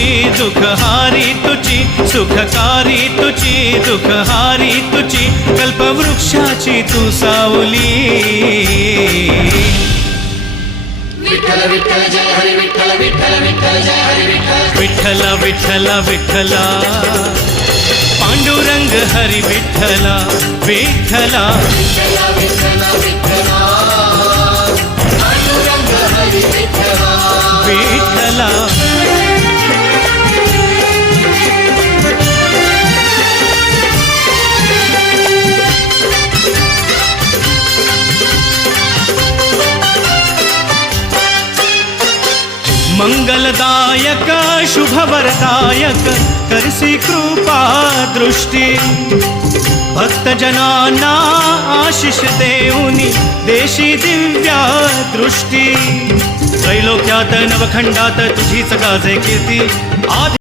तुझी दुःखहारी तुझी सुखकारी तुझी दुःखहारी तुझी कल्पवृक्षाची तू सावली विठ्ठल विठ्ठल जय हरी विठ्ठल विठ्ठल विठ्ठल जय हरी विठ्ठल विठ्ठला विठ्ठला विठ्ठला पांडुरंग हरी विठ्ठला विठ्ठला विठ्ठल विठ्ठल विठ्ठला पांडुरंग हरी विठ्ठला विठ्ठला मंगलदायक शुभवरदायक करसी कृपा दृष्टी भक्तजनांना आशिष देऊनी देशी दिव्या दृष्टी त्रैलोक्यात नवखंडात तुझीच गाजे कीर्ती आधी